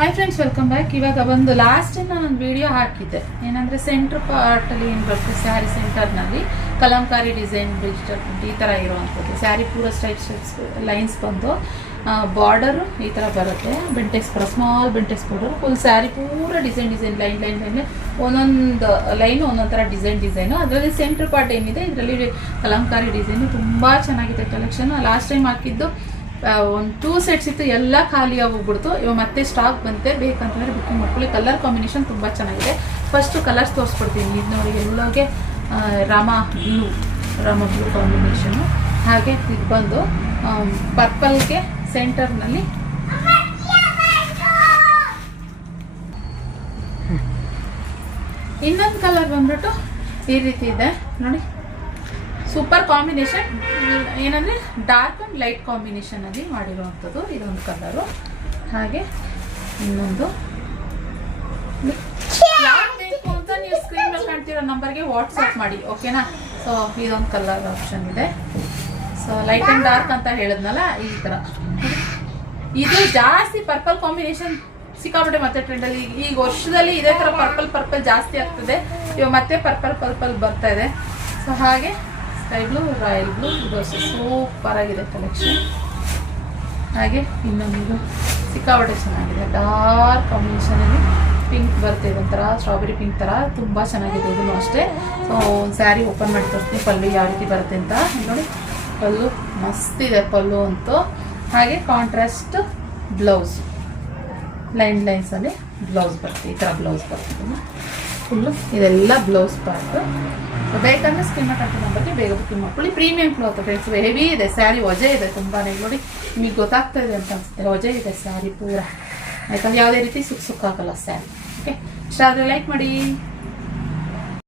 Hi friends, welcome back. ಇವಾಗ ಒಂದು last ನಾನು ಒಂದು ವಿಡಿಯೋ ಹಾಕಿದ್ದೆ. ಏನಂದರೆ ಸೆಂಟ್ರ್ ಪಾರ್ಟಲ್ಲಿ ಏನು ಬರುತ್ತೆ, ಸ್ಯಾರಿ ಸೆಂಟರ್ನಲ್ಲಿ ಕಲಂಕಾರಿ ಡಿಸೈನ್ ಡಿಜಿಟಲ್ ಪ್ರಿಂಟ್ ಈ ಥರ ಇರುವಂಥದ್ದು. ಸ್ಯಾರಿ ಪೂರ ಸ್ಟ್ರೈಪ್ಸ್ ಲೈನ್ಸ್ ಬಂದು ಬಾರ್ಡರು ಈ ಥರ ಬರುತ್ತೆ. ಬೆಂಟೆಕ್ಸ್ ಬರೋ small Bentex border, full sari ಪೂರ ಡಿಸೈನ್ ಲೈನ್ ಒಂದೊಂದು ಲೈನು ಒಂದೊಂದು ಥರ ಡಿಸೈನು. ಅದರಲ್ಲಿ ಸೆಂಟ್ರ್ ಪಾರ್ಟ್ ಏನಿದೆ ಇದರಲ್ಲಿ ಕಲಂಕಾರಿ ಡಿಸೈನು ತುಂಬ ಚೆನ್ನಾಗಿದೆ ಕಲೆಕ್ಷನ್. ಲಾಸ್ಟ್ ಟೈಮ್ ಹಾಕಿದ್ದು ಒಂದು 2 ಸೆಟ್ಸ್ ಇತ್ತು, ಎಲ್ಲ ಖಾಲಿ ಹೋಗ್ಬಿಡ್ತು. ಇವಾಗ ಮತ್ತೆ ಸ್ಟಾಕ್ ಬಂತೆ, ಬೇಕಂತಂದರೆ ಬುಕ್ಕಿಂಗ್ ಮಾಡ್ಕೊಳ್ಳಿ. ಕಲರ್ ಕಾಂಬಿನೇಷನ್ ತುಂಬ ಚೆನ್ನಾಗಿದೆ. ಫಸ್ಟು ಕಲರ್ಸ್ ತೋರಿಸ್ಕೊಡ್ತೀನಿ. ಇದು ನೋಡಿ, ಎಲ್ಲೋಗೆ ರಾಮ ಬ್ಲೂ ಕಾಂಬಿನೇಷನು. ಹಾಗೆ ಇದು ಬಂದು ಪರ್ಪಲ್ಗೆ ಸೆಂಟರ್ನಲ್ಲಿ ಇನ್ನೊಂದು ಕಲರ್ ಬಂದ್ಬಿಟ್ಟು ಈ ರೀತಿ ಇದೆ ನೋಡಿ. Super combination. ಏನಂದರೆ ಡಾರ್ಕ್ ಆ್ಯಂಡ್ ಲೈಟ್ ಕಾಂಬಿನೇಷನಲ್ಲಿ ಮಾಡಿರುವಂಥದ್ದು ಇದೊಂದು ಕಲರು. ಹಾಗೆ ಇನ್ನೊಂದು ಯಾವ್ದು ಬೇಕು ಅಂತ ನೀವು ಸ್ಕ್ರೀನ್ ಮೇಲೆ ಕಾಣ್ತಿರೋ ನಂಬರ್ಗೆ ವಾಟ್ಸಪ್ ಮಾಡಿ, ಓಕೆನಾ. ಸೊ ಇದೊಂದು ಕಲರ್ ಆಪ್ಷನ್ ಇದೆ. ಸೊ ಲೈಟ್ ಆ್ಯಂಡ್ ಡಾರ್ಕ್ ಅಂತ ಹೇಳಿದ್ನಲ್ಲ, ಈ ಥರ. ಇದು ಜಾಸ್ತಿ ಪರ್ಪಲ್ ಕಾಂಬಿನೇಷನ್ ಸಿಕ್ಕಾಪಟ್ಟೆ ಮತ್ತೆ ಟ್ರೆಂಡಲ್ಲಿ. ಈಗ ವರ್ಷದಲ್ಲಿ ಇದೇ ಥರ ಪರ್ಪಲ್ ಜಾಸ್ತಿ ಆಗ್ತದೆ. ಇವಾಗ ಮತ್ತೆ ಪರ್ಪಲ್ ಬರ್ತಾ ಇದೆ. ಸೊ ಹಾಗೆ ಸ್ಕೈ ಬ್ಲೂ, ರಾಯಲ್ ಬ್ಲೂ, ಇದು ಅಷ್ಟೇ ಸೂಪರ್ ಆಗಿದೆ ಕಲೆಕ್ಷನ್. ಹಾಗೆ ಇನ್ನೊಂದು ಸಿಕ್ಕಾಪಟ್ಟೆ ಚೆನ್ನಾಗಿದೆ, ಡಾರ್ಕ್ ಕಾಂಬಿನೇಷನಲ್ಲಿ ಪಿಂಕ್ ಬರ್ತಿದೆ, ಒಂಥರ ಸ್ಟ್ರಾಬೆರಿ ಪಿಂಕ್ ಥರ. ತುಂಬ ಚೆನ್ನಾಗಿದೆ ಇದನ್ನು ಅಷ್ಟೇ. ಸೊ ಒಂದು ಸ್ಯಾರಿ ಓಪನ್ ಮಾಡಿ ತೋರಿಸ್ತೀನಿ ಪಲ್ಲು ಯಾವ ರೀತಿ ಬರುತ್ತೆ ಅಂತ. ನೋಡಿ, ಪಲ್ಲು ಮಸ್ತಿದೆ ಪಲ್ಲು ಅಂತೂ. ಹಾಗೆ ಕಾಂಟ್ರಾಸ್ಟ್ ಬ್ಲೌಸ್, ಲೈನ್ಸಲ್ಲಿ ಬ್ಲೌಸ್ ಬರ್ತದೆ. ಈ ಥರ ಬ್ಲೌಸ್ ಬರ್ತದೆ ಫುಲ್ಲು. ಇದೆಲ್ಲ ಬ್ಲೌಸ್ ಪಾರ್ಟು. ಬೇಕಂದರೆ ಸ್ಕಿನ್ ಹಾಕಿದ ಬಗ್ಗೆ ಬೇಗ ಬುಕ್ಕಿಂಗ್ ಮಾಡ್ಕೊಳ್ಳಿ. ಪ್ರೀಮಿಯಂ ಕ್ಲಾತ್ ಫ್ರೆಂಡ್ಸ್, ಹೆವಿ ಇದೆ ಸ್ಯಾರಿ, ವಜೆ ಇದೆ ತುಂಬಾ. ನೋಡಿ, ನಿಮಗೆ ಗೊತ್ತಾಗ್ತಾ ಇದೆ ಅಂತ ಅನಿಸುತ್ತೆ, ವಜೆ ಇದೆ ಸ್ಯಾರಿ ಪೂರ. ಯಾಕಂದರೆ ಯಾವುದೇ ರೀತಿ ಸುಕ್ಕಾಗಲ್ಲ ಸ್ಯಾರಿ. ಓಕೆ, ಇಷ್ಟ ಆದರೆ ಲೈಕ್ ಮಾಡಿ.